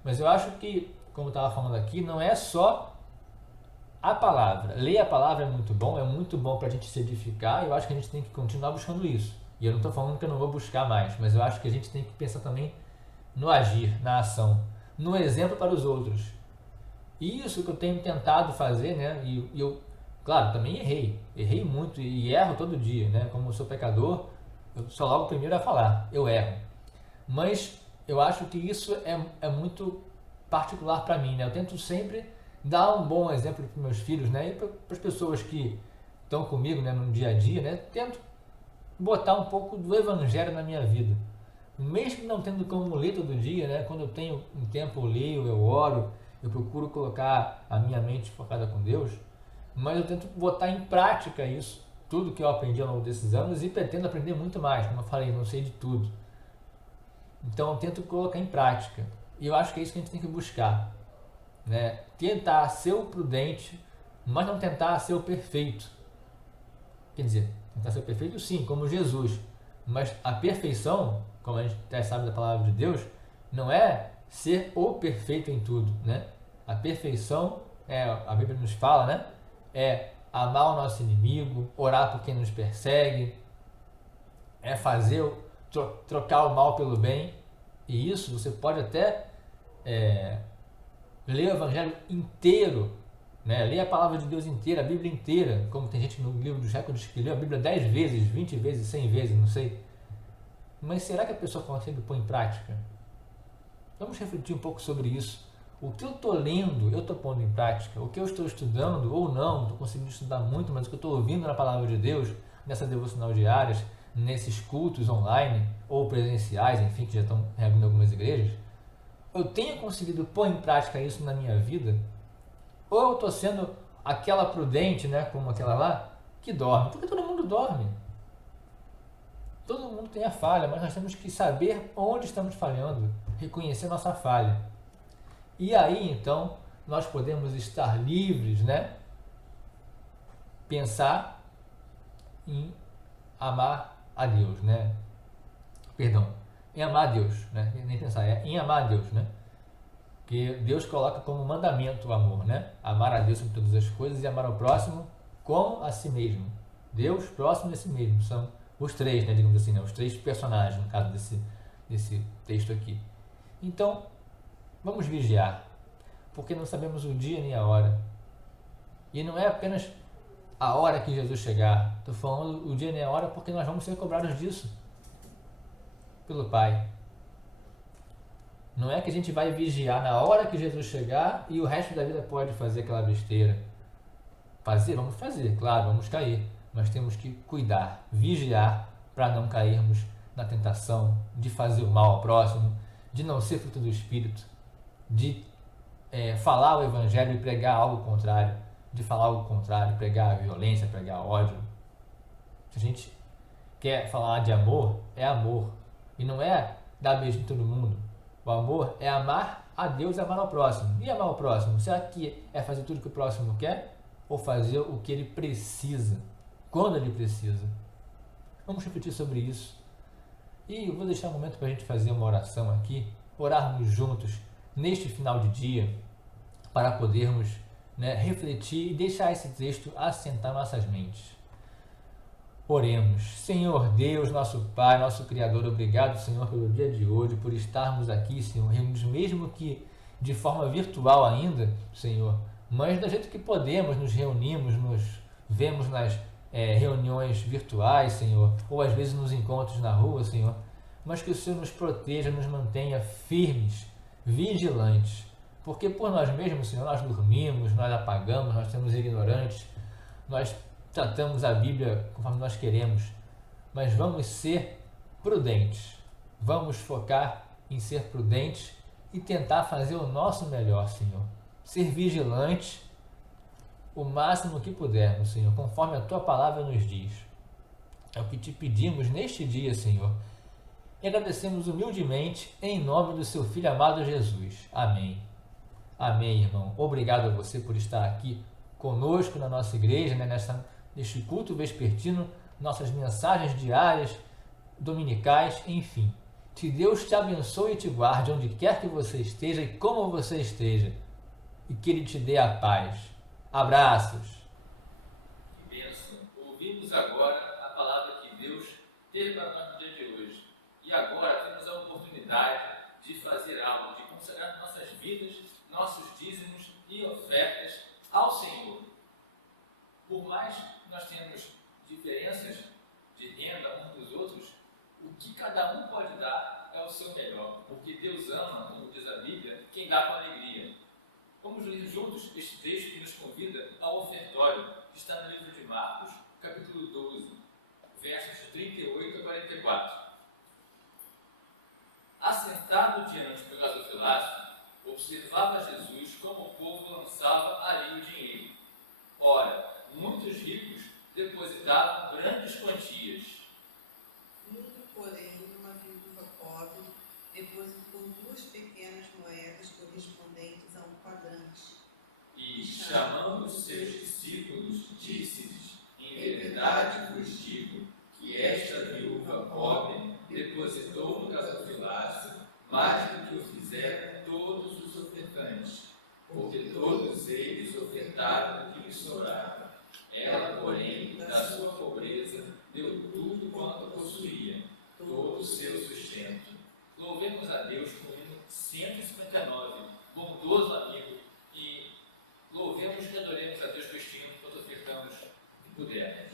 Mas eu acho que, como eu estava falando aqui, não é só a palavra. Ler a palavra é muito bom para a gente se edificar, e eu acho que a gente tem que continuar buscando isso. E eu não estou falando que eu não vou buscar mais, mas eu acho que a gente tem que pensar também no agir, na ação, no exemplo para os outros. E isso que eu tenho tentado fazer, né? E eu, claro, também errei muito e erro todo dia, né? Como eu sou pecador, eu sou logo o primeiro a falar, eu erro. Mas eu acho que isso é muito particular para mim, né? Eu tento sempre dar um bom exemplo para os meus filhos, né? E para as pessoas que estão comigo, né, no dia a dia, né? Tento botar um pouco do Evangelho na minha vida. Mesmo não tendo como ler todo dia, né? Quando eu tenho um tempo eu leio, eu oro, eu procuro colocar a minha mente focada com Deus, mas eu tento botar em prática isso, tudo que eu aprendi ao longo desses anos, e pretendo aprender muito mais. Como eu falei, não sei de tudo. Então eu tento colocar em prática. E eu acho que é isso que a gente tem que buscar, né? Tentar ser o prudente, mas não tentar ser o perfeito. Quer dizer, tentar ser o perfeito sim, como Jesus. Mas a perfeição, como a gente até sabe da palavra de Deus, não é ser o perfeito em tudo, né? A perfeição, a Bíblia nos fala, né? É amar o nosso inimigo, orar por quem nos persegue, é trocar o mal pelo bem. E isso você pode até ler o Evangelho inteiro, né? Ler a palavra de Deus inteira, a Bíblia inteira, como tem gente no livro dos Recordes que lê a Bíblia 10 vezes, 20 vezes, 100 vezes, não sei. Mas será que a pessoa consegue pôr em prática? Vamos refletir um pouco sobre isso. O que eu estou lendo, eu estou pondo em prática. O que eu estou estudando, ou não estou conseguindo estudar muito, mas o que eu estou ouvindo na palavra de Deus, nessas devocionais diárias, nesses cultos online ou presenciais, enfim, que já estão reabrindo algumas igrejas, eu tenho conseguido pôr em prática isso na minha vida, ou eu estou sendo aquela prudente, né, como aquela lá, que dorme, porque todo mundo dorme. Todo mundo tem a falha, mas nós temos que saber onde estamos falhando, reconhecer nossa falha. E aí, então, nós podemos estar livres, né? Pensar em amar a Deus, né? Perdão, em amar a Deus, né? Nem pensar, é em amar a Deus, né? Porque Deus coloca como mandamento o amor, né? Amar a Deus sobre todas as coisas e amar ao próximo como a si mesmo. Deus, próximo e a si mesmo. São os três, né? Digamos assim, né? Os três personagens, no caso desse texto aqui. Então, vamos vigiar, porque não sabemos o dia nem a hora. E não é apenas a hora que Jesus chegar. Estou falando o dia nem a hora porque nós vamos ser cobrados disso pelo Pai. Não é que a gente vai vigiar na hora que Jesus chegar e o resto da vida pode fazer aquela besteira. Vamos fazer, claro, vamos cair. Mas temos que cuidar, vigiar para não cairmos na tentação de fazer o mal ao próximo, de não ser fruto do Espírito, de falar o Evangelho e pregar algo contrário, de falar algo contrário, pregar a violência, pregar ódio. Se a gente quer falar de amor, é amor. E não é dar beijo em todo mundo. O amor é amar a Deus e amar ao próximo. E amar ao próximo, será que é fazer tudo que o próximo quer? Ou fazer o que ele precisa, quando ele precisa? Vamos refletir sobre isso. E eu vou deixar um momento para a gente fazer uma oração aqui, orarmos juntos neste final de dia, para podermos, né, refletir e deixar esse texto assentar nossas mentes. Oremos. Senhor Deus, nosso Pai, nosso Criador, obrigado, Senhor, pelo dia de hoje, por estarmos aqui, Senhor, reunidos, mesmo que de forma virtual ainda, Senhor, mas do jeito que podemos, nos reunimos, nos vemos nas reuniões virtuais, Senhor, ou às vezes nos encontros na rua, Senhor, mas que o Senhor nos proteja, nos mantenha firmes, vigilantes, porque por nós mesmos, Senhor, nós dormimos, nós apagamos, nós somos ignorantes, nós tratamos a Bíblia conforme nós queremos, mas vamos ser prudentes, vamos focar em ser prudentes e tentar fazer o nosso melhor, Senhor, ser vigilantes o máximo que pudermos, Senhor, conforme a Tua palavra nos diz. É o que te pedimos neste dia, Senhor, e agradecemos humildemente em nome do Seu Filho amado Jesus. Amém. Amém, irmão. Obrigado a você por estar aqui conosco na nossa igreja, né, neste culto vespertino, nossas mensagens diárias, dominicais, enfim. Que Deus te abençoe e te guarde onde quer que você esteja e como você esteja. E que Ele te dê a paz. Abraços. Que bênção. Ouvimos agora a palavra que Deus teve para nós no dia de hoje. E agora temos a oportunidade de fazer algo, de consagrar nossas vidas, nossos dízimos e ofertas ao Senhor. Por mais que nós tenhamos diferenças de renda uns dos outros, o que cada um pode dar é o seu melhor, porque Deus ama, como diz a Bíblia, quem dá com alegria. Vamos ler juntos este texto que nos convida ao ofertório, que está no livro de Marcos, capítulo 12, versos de 38 a 44. Assentado diante do gasofilácio, observava Jesus como o povo lançava ali o dinheiro. Ora, muitos ricos depositavam grandes quantias. Porém, uma viúva pobre depositou 2 pequenas moedas correspondentes a um quadrante. E, chamando os seus discípulos, disse-lhes: em verdade vos digo que esta viúva pobre depositou no gasofilácio mais do que o fizeram todos os ofertantes, porque todos eles ofertaram o que lhes sobrava. Ela, porém, da sua pobreza, deu tudo quanto possuía, todo o seu sustento. Louvemos a Deus com o hino 159, bondoso amigo, e louvemos e adoremos a Deus com este hino enquanto ofertamos e pudermos.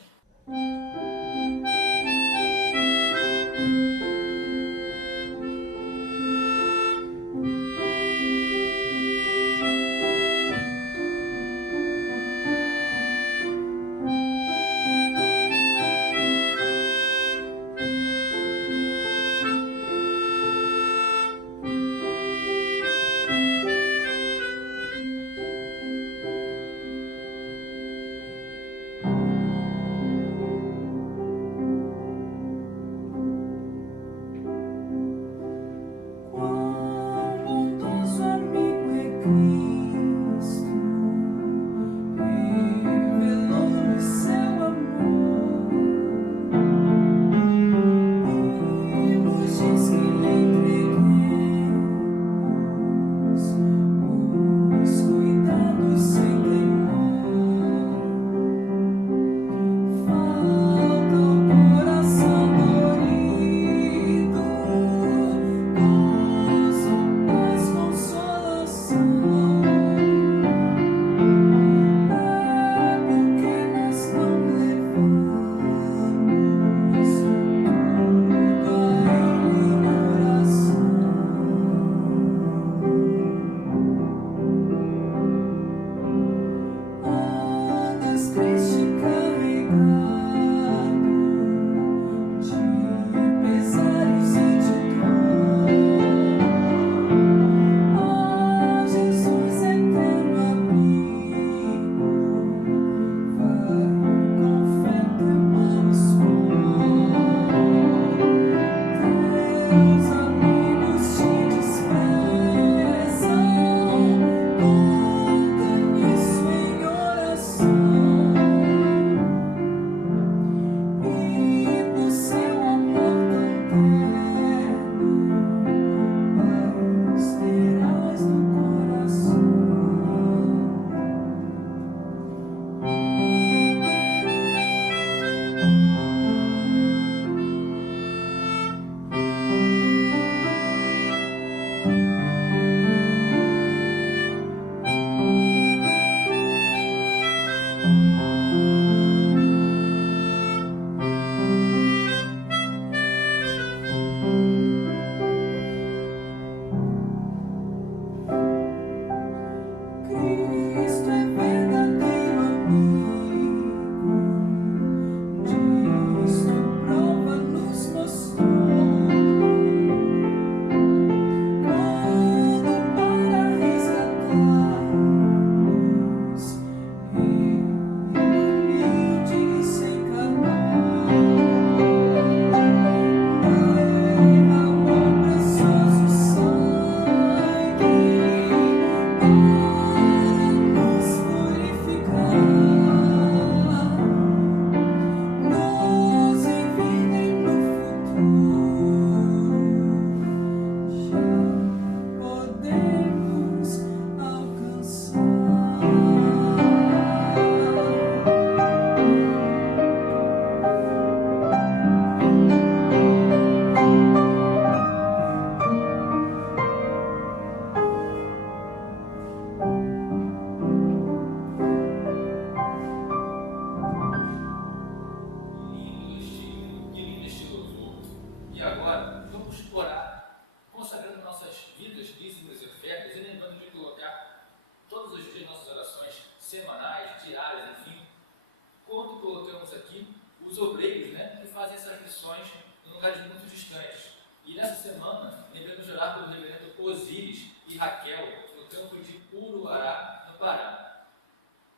locais muito distantes. E nessa semana, devemos orar pelo reverendo Osíris e Raquel, no campo de Uruará, no Pará.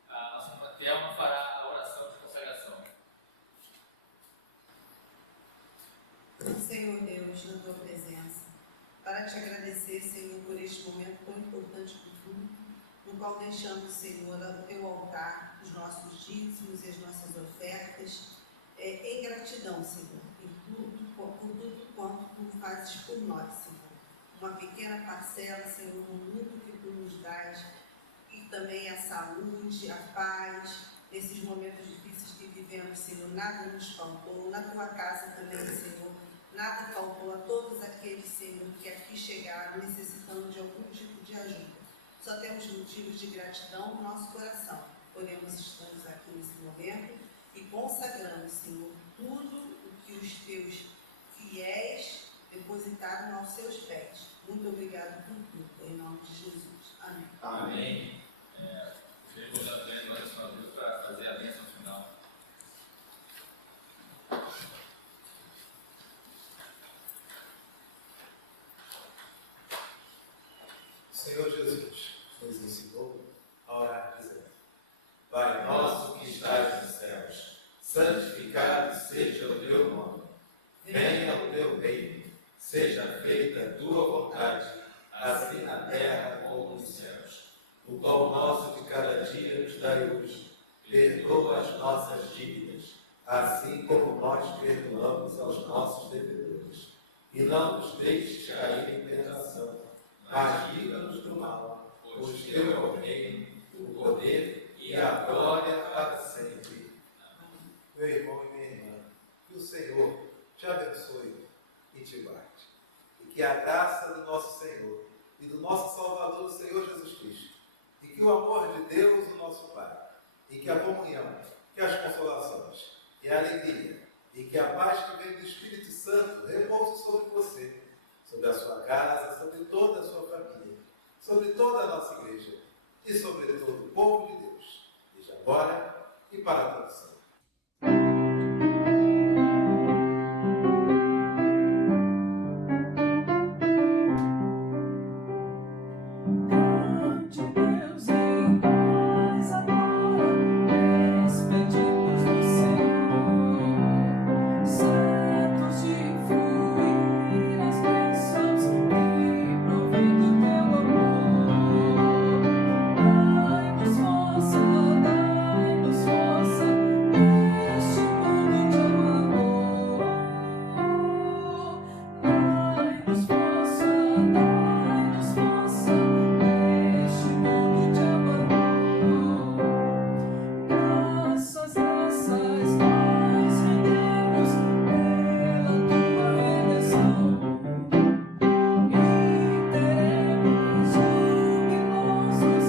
A nossa irmã Thelma fará a oração de consagração. Senhor Deus, na tua presença, para te agradecer, Senhor, por este momento tão importante para o culto, no qual deixamos, Senhor, no teu altar os nossos dízimos e as nossas ofertas, em gratidão, Senhor, por tudo quanto tu fazes por nós, Senhor. Uma pequena parcela, Senhor, no mundo que tu nos dás, e também a saúde, a paz, nesses momentos difíceis que vivemos, Senhor, nada nos faltou, na tua casa também, Senhor, nada faltou a todos aqueles, Senhor, que aqui chegaram necessitando de algum tipo de ajuda. Só temos motivos de gratidão no nosso coração. Podemos estar aqui nesse momento e consagramos, Senhor, tudo o que os teus fiéis depositaram aos seus pés. Muito obrigado por tudo, em nome de Jesus. Amém. Amém. Gostaria de convidar também o Senhor Deus para fazer a bênção final. Senhor Jesus nos ensinou a orar dizendo: Pai nosso que estás nos céus, santificado seja o teu nome. Venha o teu reino, seja feita a tua vontade, assim na terra como nos céus. O pão nosso de cada dia nos dai hoje. Perdoa as nossas dívidas, assim como nós perdoamos aos nossos devedores. E não nos deixes cair em tentação, mas livra-nos do mal, pois teu é o reino, o poder e a glória para sempre. Meu irmão e minha irmã, que o Senhor te abençoe e te guarde. E que a graça do nosso Senhor e do nosso Salvador, o Senhor Jesus Cristo, e que o amor de Deus, o nosso Pai, e que a comunhão, que as consolações, e a alegria, e que a paz que vem do Espírito Santo repouse sobre você, sobre a sua casa, sobre toda a sua família, sobre toda a nossa igreja e sobre todo o povo de Deus, desde agora e para todos sempre. Ante Deus em paz agora, despedimos do Senhor, certos de fluir as bênçãos e provém do teu amor. Dai-nos força, este mundo te amou. Dai-nos força, este mundo te amou. Graças nós rendemos pela tua redenção, e teremos jubilosos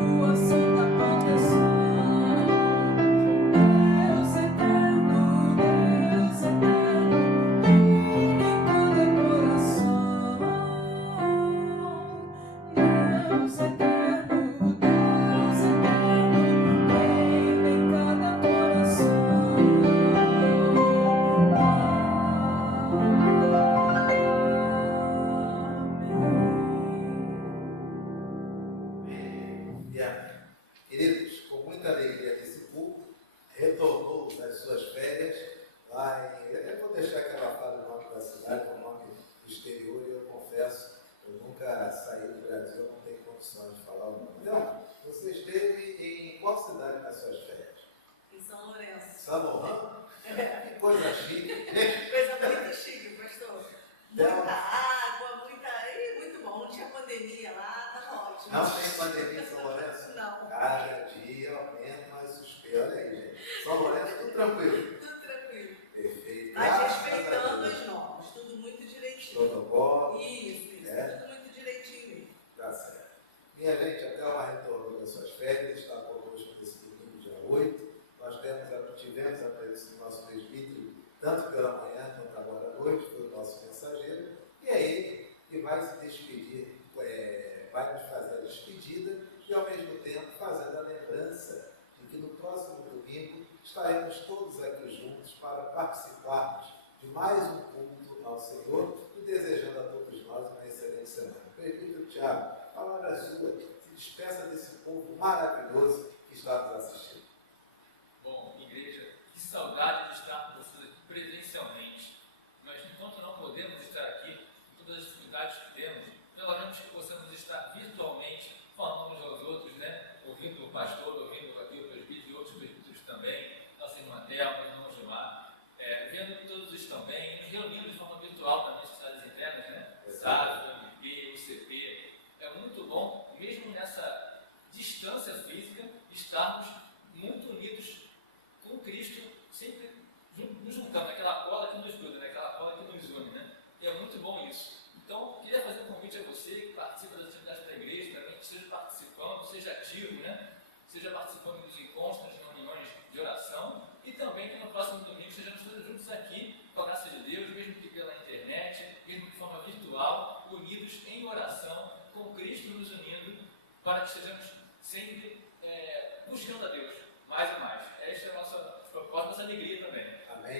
tua santa proteção. Deus eterno, reina em cada coração. Deus eterno, reina em cada coração. E amém. Queridos, com muita alegria nesse culto, retornou das suas férias lá em. Eu vou deixar que ela fale o nome da cidade, o nome do exterior, e eu confesso, eu nunca saí do Brasil, eu não tenho condições de falar o nome. Então, você esteve em qual cidade nas suas férias? Em São Lourenço. São Lourenço? Que coisa chique. Coisa muito chique, pastor. Muita água, muito bom. Não tinha pandemia lá, tava ótimo. Não tem pandemia em São Lourenço? Não. Cada dia aumenta mais suspeito. Olha aí, gente. São Lourenço, tudo tranquilo. Tudo tranquilo. Perfeito. Mas Graças a respeitando Deus. as normas, tudo muito direitinho. Protocolo. Isso, É. tudo muito direitinho mesmo. Tá certo. Minha gente, até uma retornou das suas férias, está conosco nesse domingo, dia 8. Nós tivemos a presença do nosso presbítero, tanto pela manhã quanto agora à noite, foi o nosso mensageiro, e é ele que vai se despedir, vai nos fazer a despedida e ao mesmo tempo fazendo a lembrança de que no próximo domingo estaremos todos aqui juntos para participarmos de mais um culto ao Senhor e desejando a todos nós uma excelente semana. Presbítero Tiago, a palavra é sua, se despeça desse povo maravilhoso que está nos assistindo. Bom, igreja, que saudade de estar com vocês aqui presencialmente. Mas enquanto não podemos estar aqui, com todas as dificuldades que temos, pelo menos que possamos estar virtualmente falando uns aos outros, né? Ouvindo o pastor, ouvindo aqui o presbítero e outros presbíteros também, nossa irmã Thelma, irmão Gilmar, vendo que todos estão bem, nos reunindo de forma virtual também nas cidades internas, né? SAD, o MP, o CP. É muito bom, mesmo nessa distância física, estarmos muito unidos com Cristo, sempre nos juntando, aquela cola que nos gruda, né? Aquela cola que nos une, né? E é muito bom isso. Então, queria fazer um convite a você que participa das atividades da igreja, também que esteja participando, seja ativo, né? Seja participando dos encontros, das reuniões de oração, e também que no próximo domingo estejamos todos juntos aqui, com a graça de Deus, mesmo que pela internet, mesmo de forma virtual, unidos em oração, com Cristo nos unindo, para que estejamos sempre buscando a Deus mais e mais. Esta é a nossa proposta, nossa alegria também. Amém.